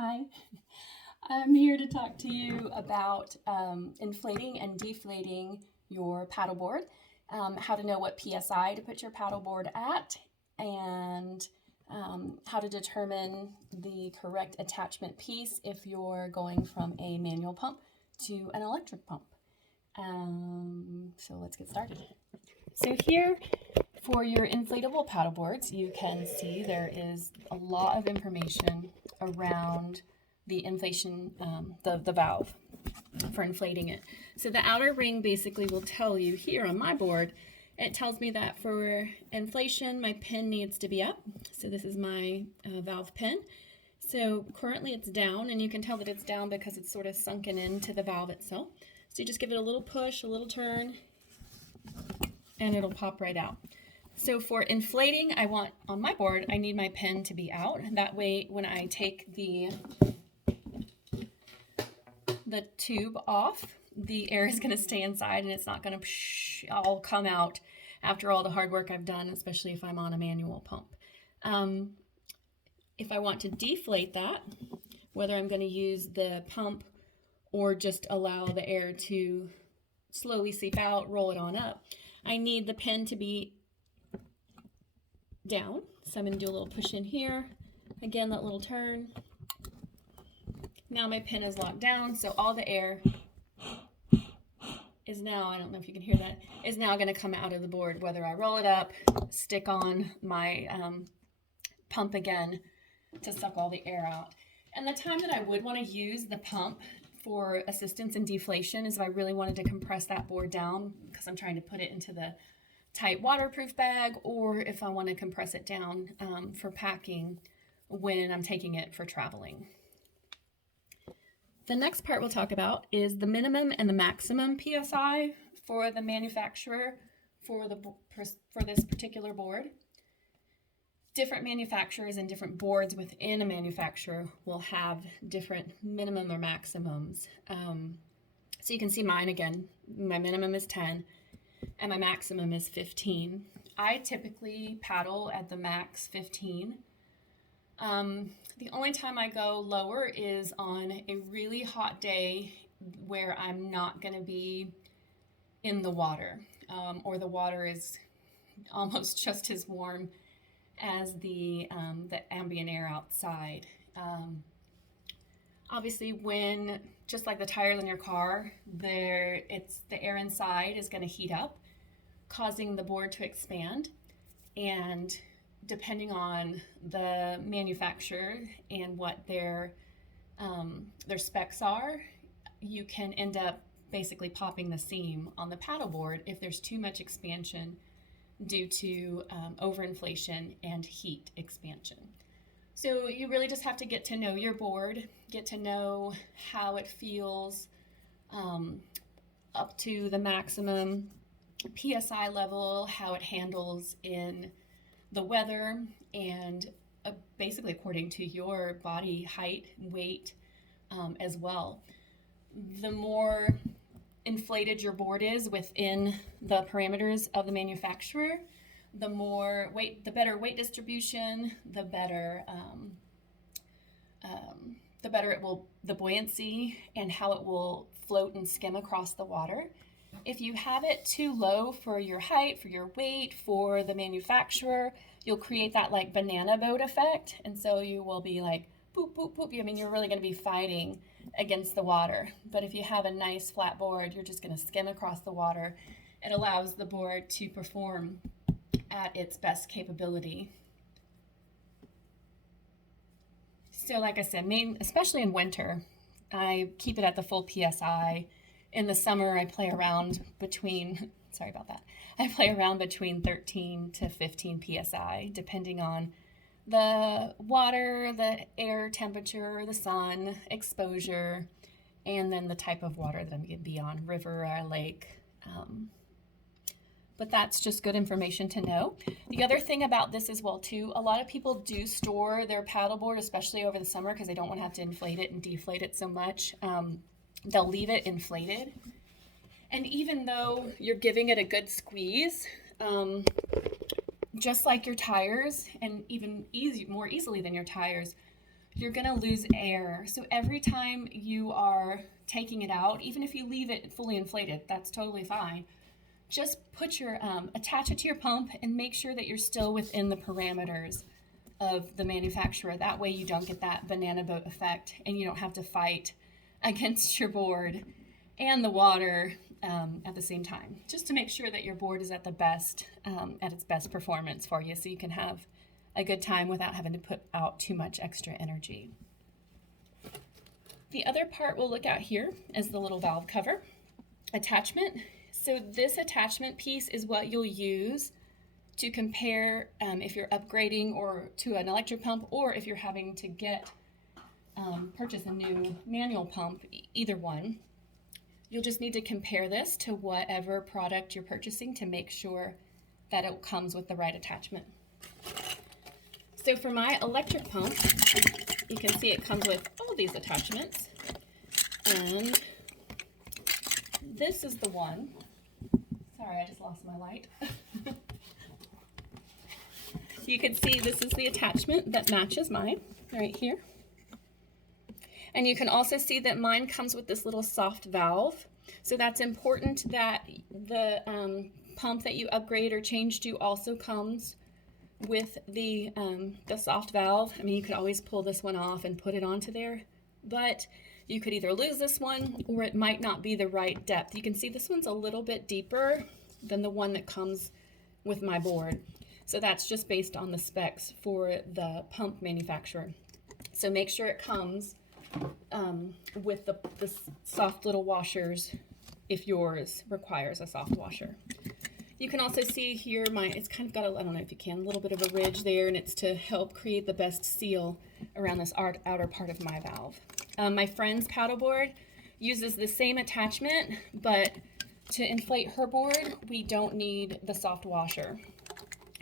Hi, I'm here to talk to you about inflating and deflating your paddleboard, how to know what PSI to put your paddleboard at, and how to determine the correct attachment piece if you're going from a manual pump to an electric pump. So let's get started. So here for your inflatable paddleboards, you can see there is a lot of information around the inflation, the valve for inflating it. So the outer ring basically will tell you here on my board, it tells me that for inflation, my pin needs to be up. So this is my valve pin. So currently it's down, and you can tell that it's down because it's sort of sunken into the valve itself. So you just give it a little push, a little turn, and it'll pop right out. So for inflating, on my board, I need my pin to be out. That way, when I take the tube off, the air is going to stay inside and it's not going to all come out after all the hard work I've done, especially if I'm on a manual pump. If I want to deflate that, whether I'm going to use the pump or just allow the air to slowly seep out, roll it on up, I need the pin to be down. So I'm going to do a little push in here. Again, that little turn. Now my pin is locked down, so all the air is now, I don't know if you can hear that, is now going to come out of the board, whether I roll it up, stick on my pump again to suck all the air out. And the time that I would want to use the pump for assistance in deflation is if I really wanted to compress that board down because I'm trying to put it into the tight waterproof bag, or if I want to compress it down for packing when I'm taking it for traveling. The next part we'll talk about is the minimum and the maximum PSI for the manufacturer for this particular board. Different manufacturers and different boards within a manufacturer will have different minimum or maximums. So you can see mine again. My minimum is 10 and my maximum is 15. I typically paddle at the max 15. The only time I go lower is on a really hot day where I'm not going to be in the water, or the water is almost just as warm as the ambient air outside. Obviously, when, just like the tires in your car, the air inside is going to heat up, causing the board to expand. And depending on the manufacturer and what their specs are, you can end up basically popping the seam on the paddleboard if there's too much expansion due to overinflation and heat expansion. So you really just have to get to know your board, get to know how it feels up to the maximum PSI level, how it handles in the weather, and basically according to your body height, weight as well. The more inflated your board is within the parameters of the manufacturer, the more weight, the better weight distribution, the better it will, the buoyancy and how it will float and skim across the water. If you have it too low for your height, for your weight, for the manufacturer, you'll create that like banana boat effect, and so you will be like boop boop boop. I mean, you're really going to be fighting against the water. But if you have a nice flat board, you're just going to skim across the water. It allows the board to perform at its best capability. So like I said, especially in winter, I keep it at the full PSI. In the summer, I play around between, I play around between 13 to 15 PSI, depending on the water, the air temperature, the sun, exposure, and then the type of water that I'm going to be on, river or lake. But that's just good information to know. The other thing about this as well too, a lot of people do store their paddleboard, especially over the summer, because they don't want to have to inflate it and deflate it so much. They'll leave it inflated. And even though you're giving it a good squeeze, just like your tires, and even more easily than your tires, you're going to lose air. So every time you are taking it out, even if you leave it fully inflated, that's totally fine. Just put your, attach it to your pump and make sure that you're still within the parameters of the manufacturer. That way you don't get that banana boat effect and you don't have to fight against your board and the water at the same time, just to make sure that your board is at the best, at its best performance for you, so you can have a good time without having to put out too much extra energy. The other part we'll look at here is the little valve cover attachment. So this attachment piece is what you'll use to compare if you're upgrading or to an electric pump, or if you're having to get purchase a new manual pump, either one. You'll just need to compare this to whatever product you're purchasing to make sure that it comes with the right attachment. So for my electric pump, you can see it comes with all these attachments, and this is the one. Sorry, I just lost my light. You can see this is the attachment that matches mine right here. And you can also see that mine comes with this little soft valve. So that's important that the pump that you upgrade or change to also comes with the soft valve. I mean, you could always pull this one off and put it onto there, but you could either lose this one or it might not be the right depth. You can see this one's a little bit deeper than the one that comes with my board. So that's just based on the specs for the pump manufacturer. So make sure it comes with the soft little washers if yours requires a soft washer. You can also see here it's kind of got I don't know if you can, a little bit of a ridge there, and it's to help create the best seal around this outer part of my valve. My friend's paddleboard uses the same attachment, but to inflate her board, we don't need the soft washer.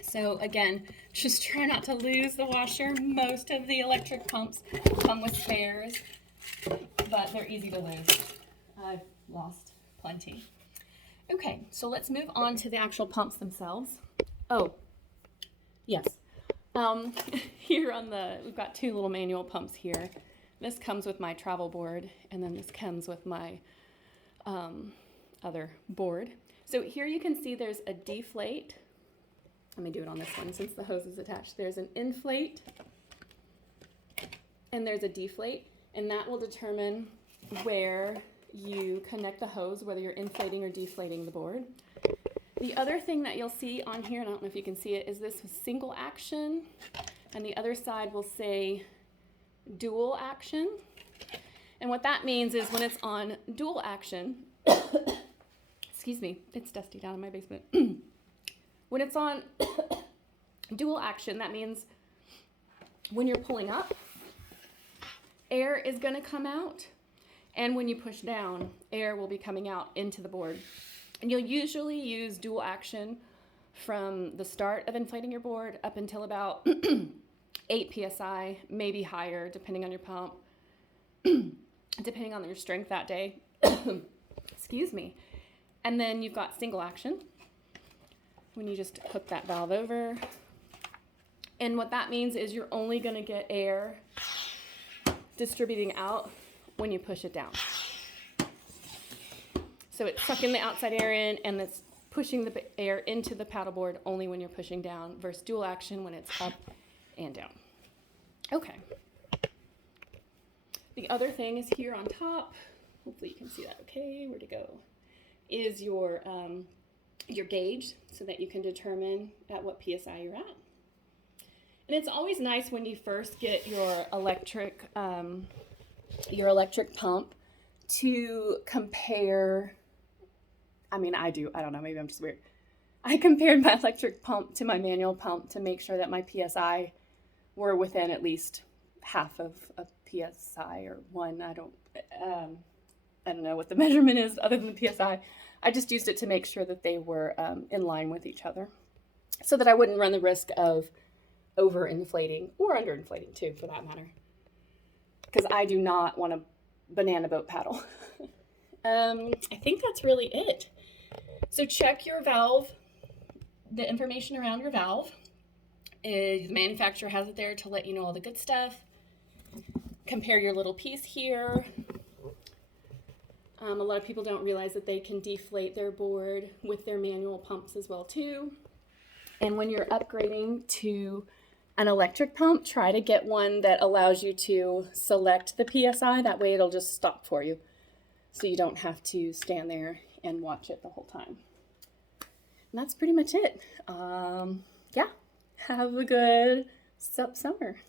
So again, just try not to lose the washer. Most of the electric pumps come with spares, but they're easy to lose. I've lost plenty. Okay, so let's move on to the actual pumps themselves. Oh, yes. Here we've got two little manual pumps here. This comes with my travel board, and then this comes with my other board. So here you can see there's a deflate. Let me do it on this one since the hose is attached. There's an inflate and there's a deflate, and that will determine where you connect the hose, whether you're inflating or deflating the board. The other thing that you'll see on here, and I don't know if you can see it, is this single action, and the other side will say dual action. And what that means is when it's on dual action, excuse me, it's dusty down in my basement. When it's on dual action, that means when you're pulling up, air is going to come out, and when you push down, air will be coming out into the board. And you'll usually use dual action from the start of inflating your board up until about 8 psi, maybe higher, depending on your pump, depending on your strength that day. Excuse me. And then you've got single action, when you just hook that valve over. And what that means is you're only going to get air distributing out when you push it down. So it's sucking the outside air in, and it's pushing the air into the paddleboard only when you're pushing down, versus dual action when it's up and down. Okay. The other thing is here on top, hopefully you can see that okay, where to go, is your gauge, so that you can determine at what PSI you're at. And it's always nice when you first get your electric pump to compare. I mean, I don't know, maybe I'm just weird. I compared my electric pump to my manual pump to make sure that my PSI were within at least half of a PSI or one. I don't know what the measurement is other than the PSI. I just used it to make sure that they were in line with each other, so that I wouldn't run the risk of overinflating or underinflating too, for that matter, because I do not want to banana boat paddle. I think that's really it. So check your valve, the information around your valve. The manufacturer has it there to let you know all the good stuff. compare your little piece here. A lot of people don't realize that they can deflate their board with their manual pumps as well too. And when you're upgrading to an electric pump, try to get one that allows you to select the PSI. That way it'll just stop for you, so you don't have to stand there and watch it the whole time. And that's pretty much it. Yeah, have a good summer.